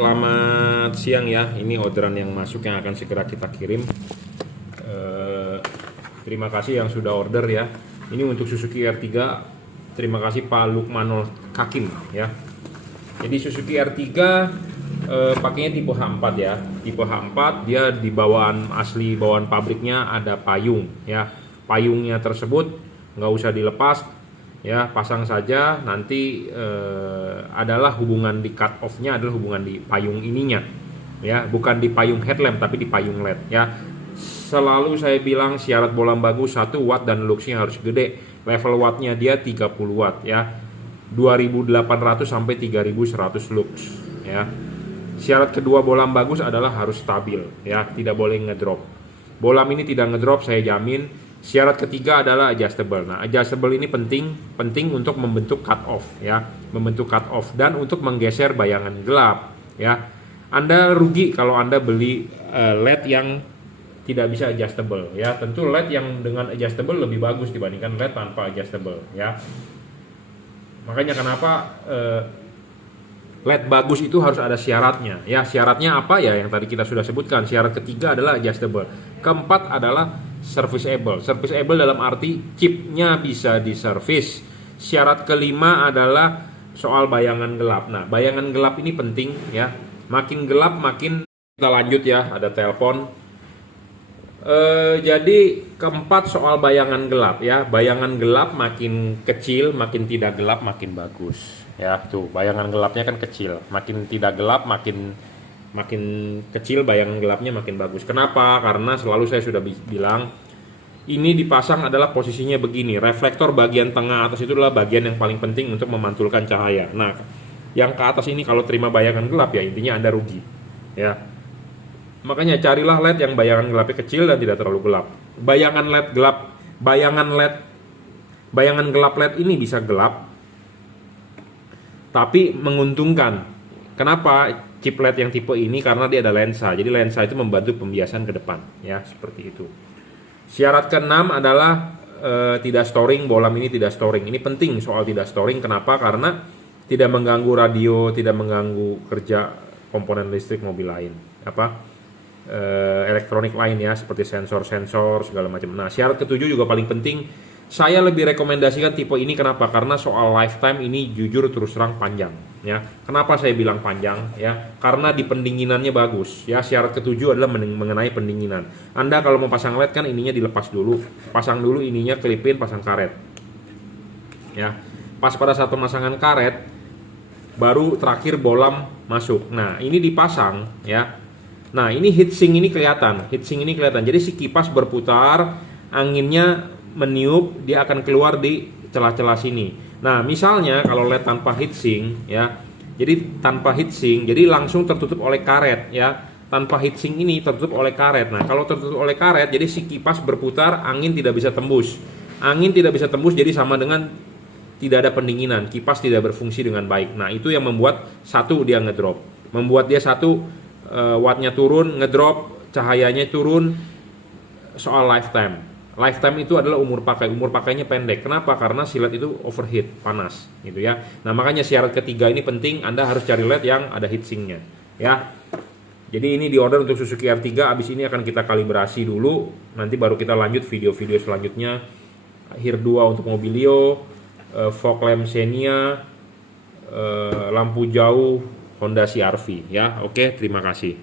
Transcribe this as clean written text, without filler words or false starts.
Selamat siang ya, ini orderan yang masuk yang akan segera kita kirim. Terima kasih yang sudah order ya. Ini untuk Suzuki R3. Terima kasih Pak Lukmanul Hakim ya. Jadi Suzuki R3 pakainya tipe H4 ya. Tipe H4 dia di bawaan asli bawaan pabriknya ada payung ya. Payungnya tersebut nggak usah dilepas ya, pasang saja. Nanti adalah hubungan di cut off-nya adalah hubungan di payung ininya ya, bukan di payung headlamp tapi di payung LED ya. Selalu saya bilang syarat bolam bagus 1 watt dan luxnya harus gede. Level wattnya dia 30 watt ya, 2800 sampai 3100 lux ya. Syarat kedua bolam bagus adalah harus stabil ya, tidak boleh ngedrop. Bolam ini tidak ngedrop saya jamin. Syarat ketiga adalah adjustable. Nah, adjustable ini penting untuk membentuk cut off ya, membentuk cut off dan untuk menggeser bayangan gelap ya. Anda rugi kalau Anda beli LED yang tidak bisa adjustable ya. Tentu LED yang dengan adjustable lebih bagus dibandingkan LED tanpa adjustable ya. Makanya kenapa LED bagus itu harus ada syaratnya ya. Syaratnya apa ya, yang tadi kita sudah sebutkan. Syarat ketiga adalah adjustable. Keempat adalah serviceable. Serviceable dalam arti chipnya bisa diservis. Syarat kelima adalah soal bayangan gelap. Nah, bayangan gelap ini penting ya. Makin gelap makin, kita lanjut ya, ada telepon. Jadi keempat soal bayangan gelap ya. Bayangan gelap makin kecil, makin tidak gelap makin bagus ya. Tuh, bayangan gelapnya kan kecil. Makin tidak gelap makin kecil, bayangan gelapnya makin bagus. Kenapa? Karena selalu saya sudah bilang ini dipasang adalah posisinya begini. Reflektor bagian tengah atas itu adalah bagian yang paling penting untuk memantulkan cahaya. Nah, yang ke atas ini kalau terima bayangan gelap ya intinya Anda rugi ya. Makanya carilah LED yang bayangan gelapnya kecil dan tidak terlalu gelap. Bayangan gelap LED ini bisa gelap tapi menguntungkan. Kenapa chip LED yang tipe ini? Karena dia ada lensa. Jadi lensa itu membantu pembiasan ke depan ya, seperti itu. Syarat keenam adalah tidak storing. Bolam ini tidak storing. Ini penting soal tidak storing. Kenapa? Karena tidak mengganggu radio, tidak mengganggu kerja komponen listrik mobil lain. Elektronik lain ya, seperti sensor segala macam. Nah, syarat ketujuh juga paling penting. Saya lebih rekomendasikan tipe ini. Kenapa? Karena soal lifetime ini jujur terus terang panjang ya. Kenapa saya bilang panjang ya? Karena di pendinginannya bagus ya. Syarat ketujuh adalah mengenai pendinginan. Anda kalau mau pasang LED kan ininya dilepas dulu, pasang dulu ininya, kelipin, pasang karet ya. Pas pada saat pemasangan karet baru terakhir bolam masuk. Nah, ini dipasang ya. Nah, ini heatsink ini kelihatan. Jadi si kipas berputar, anginnya meniup, dia akan keluar di celah-celah sini. Nah, misalnya kalau LED tanpa heatsink ya. Jadi tanpa heatsink, jadi langsung tertutup oleh karet ya. Tanpa heatsink ini tertutup oleh karet. Nah, kalau tertutup oleh karet, jadi si kipas berputar, angin tidak bisa tembus. Angin tidak bisa tembus jadi sama dengan tidak ada pendinginan, kipas tidak berfungsi dengan baik. Nah, itu yang membuat satu dia ngedrop. Membuat dia wattnya turun, ngedrop, cahayanya turun. Soal lifetime itu adalah umur pakai. Umur pakainya pendek. Kenapa? Karena si LED itu overheat, panas gitu ya. Nah, makanya syarat ketiga ini penting. Anda harus cari LED yang ada heatsinknya ya. Jadi ini di order untuk Suzuki R3. Abis ini akan kita kalibrasi dulu. Nanti baru kita lanjut video-video selanjutnya. HIR 2 untuk Mobilio, fog lamp Xenia, lampu jauh Honda CR-V ya. Oke, terima kasih.